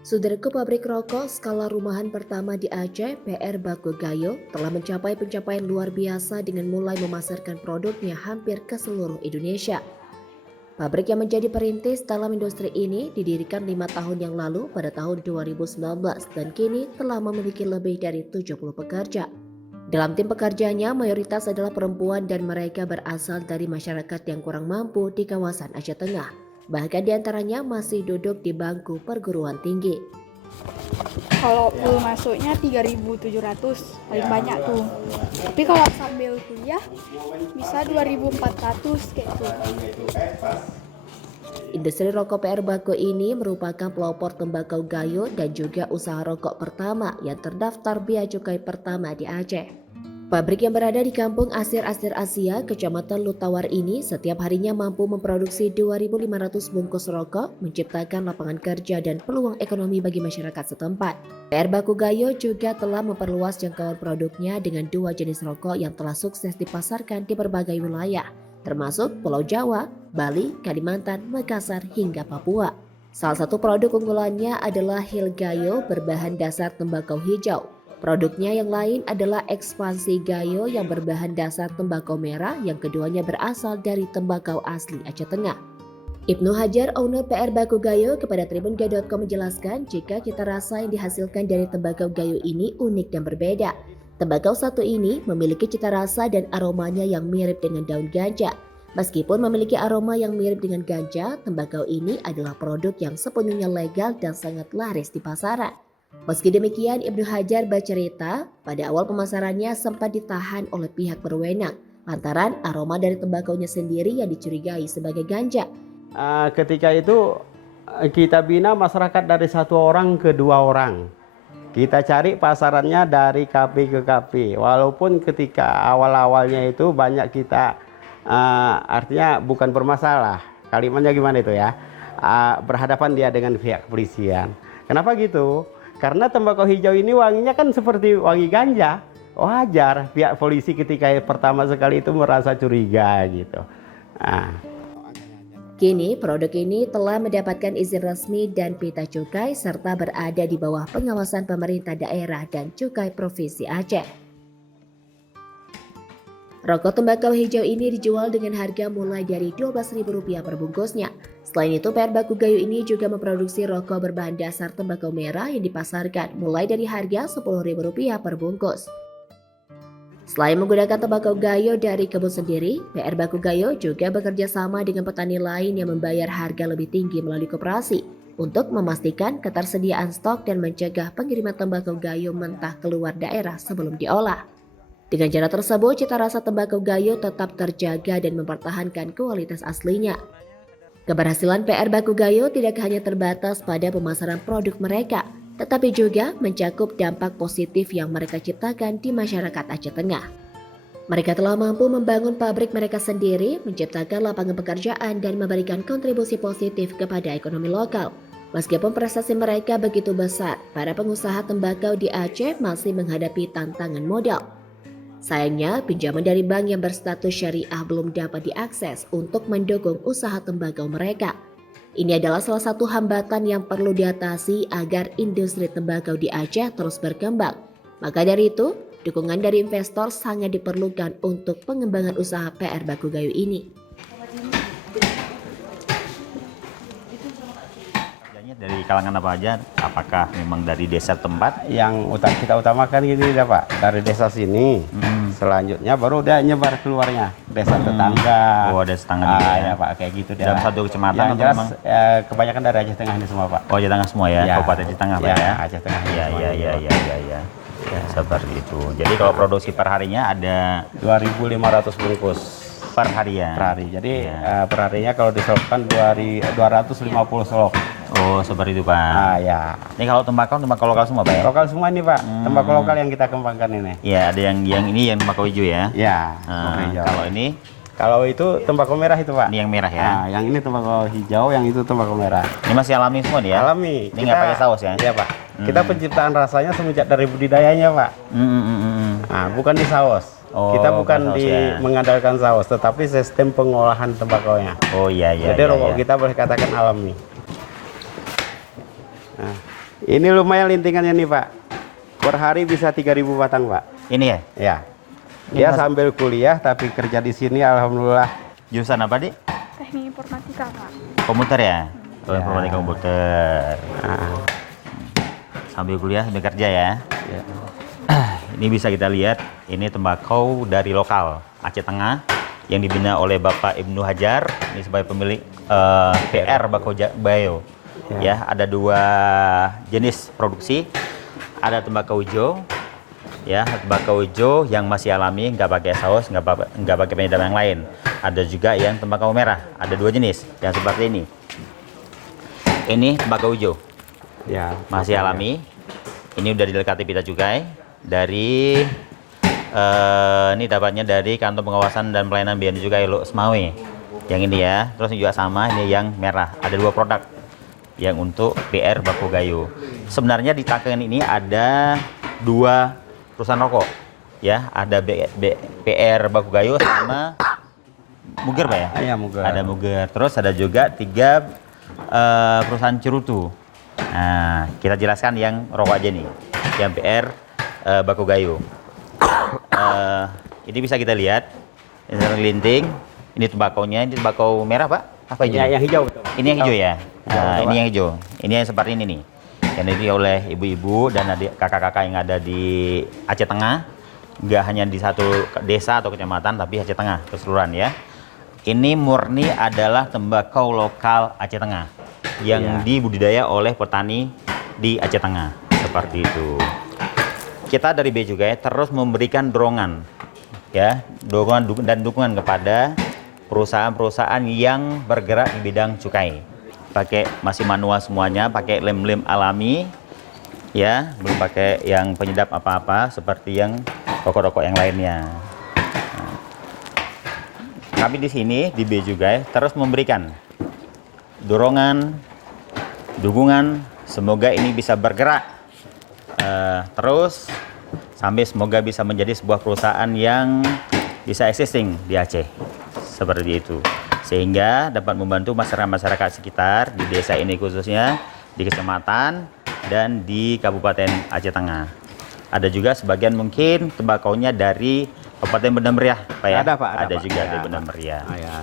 Saudaraku, pabrik rokok skala rumahan pertama di Aceh, PR Baku Gayo, telah mencapai pencapaian luar biasa dengan mulai memasarkan produknya hampir ke seluruh Indonesia. Pabrik yang menjadi perintis dalam industri ini didirikan 5 tahun yang lalu pada tahun 2019 dan kini telah memiliki lebih dari 70 pekerja. Dalam tim pekerjanya, mayoritas adalah perempuan dan mereka berasal dari masyarakat yang kurang mampu di kawasan Aceh Tengah. Bahkan diantaranya masih duduk di bangku perguruan tinggi. Kalau full masuknya 3.700 paling banyak tuh. Tapi kalau sambil kuliah bisa 2.400 kayak tuh. Industri rokok PR Bako ini merupakan pelopor tembakau gayo dan juga usaha rokok pertama yang terdaftar bea cukai pertama di Aceh. Pabrik yang berada di kampung Asir-Asir Asia, Kecamatan Lutawar ini setiap harinya mampu memproduksi 2.500 bungkus rokok, menciptakan lapangan kerja dan peluang ekonomi bagi masyarakat setempat. PR Baku Gayo juga telah memperluas jangkauan produknya dengan 2 jenis rokok yang telah sukses dipasarkan di berbagai wilayah, termasuk Pulau Jawa, Bali, Kalimantan, Makassar, hingga Papua. Salah satu produk unggulannya adalah Hil Gayo berbahan dasar tembakau hijau. Produknya yang lain adalah Ekspansi Gayo yang berbahan dasar tembakau merah yang keduanya berasal dari tembakau asli Aceh Tengah. Ibnu Hajar, owner PR Baku Gayo, kepada tribunga.com menjelaskan jika cita rasa yang dihasilkan dari tembakau gayo ini unik dan berbeda. Tembakau satu ini memiliki cita rasa dan aromanya yang mirip dengan daun ganja. Meskipun memiliki aroma yang mirip dengan ganja, tembakau ini adalah produk yang sepenuhnya legal dan sangat laris di pasaran. Meski demikian, Ibnu Hajar bercerita, pada awal pemasarannya sempat ditahan oleh pihak berwenang lantaran aroma dari tembakaunya sendiri yang dicurigai sebagai ganja. Ketika itu kita bina masyarakat dari 1 orang ke 2 orang. Kita cari pasarannya dari KP ke KP. Walaupun ketika awal-awalnya itu banyak kita, artinya bukan bermasalah. Kalimatnya gimana itu ya? Berhadapan dia dengan pihak kepolisian. Kenapa gitu? Karena tembakau hijau ini wanginya kan seperti wangi ganja. Wajar pihak polisi ketika pertama sekali itu merasa curiga gitu. Kini produk ini telah mendapatkan izin resmi dan pita cukai serta berada di bawah pengawasan pemerintah daerah dan cukai Provinsi Aceh. Rokok tembakau hijau ini dijual dengan harga mulai dari Rp12.000 per bungkusnya. Selain itu, PR Baku Gayo ini juga memproduksi rokok berbahan dasar tembakau merah yang dipasarkan mulai dari harga Rp10.000 per bungkus. Selain menggunakan tembakau gayo dari kebun sendiri, PR Baku Gayo juga bekerja sama dengan petani lain yang membayar harga lebih tinggi melalui koperasi untuk memastikan ketersediaan stok dan mencegah pengiriman tembakau gayo mentah keluar daerah sebelum diolah. Dengan cara tersebut, cita rasa tembakau gayo tetap terjaga dan mempertahankan kualitas aslinya. Keberhasilan PR Baku Gayo tidak hanya terbatas pada pemasaran produk mereka, tetapi juga mencakup dampak positif yang mereka ciptakan di masyarakat Aceh Tengah. Mereka telah mampu membangun pabrik mereka sendiri, menciptakan lapangan pekerjaan dan memberikan kontribusi positif kepada ekonomi lokal. Meskipun prestasi mereka begitu besar, para pengusaha tembakau di Aceh masih menghadapi tantangan modal. Sayangnya, pinjaman dari bank yang berstatus syariah belum dapat diakses untuk mendukung usaha tembakau mereka. Ini adalah salah satu hambatan yang perlu diatasi agar industri tembakau di Aceh terus berkembang. Maka dari itu, dukungan dari investor sangat diperlukan untuk pengembangan usaha PR Baku Gayo ini. Dari kalangan apa aja? Apakah memang dari desa tempat? Yang kita utamakan gini ya Pak, dari desa sini. Selanjutnya baru dia nyebar keluarnya, desa tetangga. Oh, desa tetangga juga ya Pak, kayak gitu dia. Dalam satu kecamatan yang atau jelas, memang? Kebanyakan dari Aceh Tengah ini semua Pak. Oh, Aceh Tengah semua ya, Ya. Kabupaten Aceh Tengah Pak Ya, ya? Aceh Tengah. Iya. Seperti itu. Jadi kalau produksi per harinya ada 2.500 bungkus per hari ya? per hari. Jadi Ya. per harinya kalau diselopkan 250 selop. Oh, seperti itu Pak. Ya. Ini kalau tembakau lokal semua Pak ya? Lokal semua ini Pak, tembakau lokal yang kita kembangkan ini. Iya, ada yang ini yang tembakau hijau ya? Ya, Kalau ini? Kalau itu tembakau merah itu Pak. Ini yang merah ya? Yang ini tembakau hijau, yang itu tembakau merah. Ini masih alami semua nih ya? Alami. Ini nggak pakai saus ya? Iya Pak. Kita penciptaan rasanya semenjak dari budidayanya Pak. Nah, bukan di saus. Oh, kita bukan bukan saus ya? mengandalkan saus, tetapi sistem pengolahan tembakaunya. Oh iya. Jadi rokok kita boleh katakan alami. Nah, Ini lumayan lintingannya nih Pak. Per hari bisa 3.000 batang Pak. Ini ya? Ya. Ini Dia mas- sambil kuliah tapi kerja di sini alhamdulillah. Jurusan apa, Dik? Teknik informatika, Kak. Komputer ya? Oh, Ya. informatika komputer. Nah, Sambil kuliah, sambil kerja ya. ya. Ini bisa kita lihat, ini tembakau dari lokal Aceh Tengah yang dibina oleh Bapak Ibnu Hajar. Ini sebagai pemilik PR Bako Bayo. Ya, ada 2 jenis produksi. Ada tembakau hijau, ya, tembakau hijau yang masih alami, nggak pakai saus, nggak pakai penyedap yang lain. Ada juga yang tembakau merah. Ada 2 jenis yang seperti ini. Ini tembakau hijau, Ya, masih alami. Ini udah dilekati pita cukai dari ini dapatnya dari Kantor Pengawasan dan Pelayanan Bea dan Cukai Luk Semawe. Yang ini ya, terus juga sama ini yang merah. Ada 2 produk yang untuk PR Bako Gayo. Sebenarnya di Takengon ini ada 2 perusahaan rokok, ya. Ada PR Bako Gayo sama Muger Pak ya? Iya, Muger. Ada Muger. Terus ada juga 3 perusahaan cerutu. Nah, kita jelaskan yang rokok aja nih, yang PR Bako Gayo. Ini bisa kita lihat, ini linting, ini tembakonya, ini tembakau merah Pak? Apa hijau? Ya, yang hijau betul. Ini yang hijau ya? Nah, Hijau, ini Pak. yang hijau. Ini yang seperti ini nih. Yang ini oleh ibu-ibu dan adik kakak-kakak yang ada di Aceh Tengah. Nggak hanya di satu desa atau kecamatan, tapi Aceh Tengah keseluruhan ya. Ini murni adalah tembakau lokal Aceh Tengah yang Ya. dibudidaya oleh petani di Aceh Tengah. Seperti itu. Kita dari Bea Cukai terus memberikan dorongan, ya, dorongan dan dukungan kepada perusahaan-perusahaan yang bergerak di bidang cukai. Pakai masih manual semuanya, pakai lem-lem alami, ya, belum pakai yang penyedap apa-apa seperti yang rokok-rokok yang lainnya. Nah, kami di sini di Bea Cukai terus memberikan dorongan, dukungan, semoga ini bisa bergerak terus sampai semoga bisa menjadi sebuah perusahaan yang bisa existing di Aceh seperti itu, sehingga dapat membantu masyarakat sekitar di desa ini khususnya di kecamatan dan di Kabupaten Aceh Tengah. Ada juga sebagian mungkin tembakaunya dari Kabupaten Banda Meriah Pak ya? Ada, Pak, ada, Ada Pak. juga Ya, dari Banda Pak. Meriah. Ah, ya.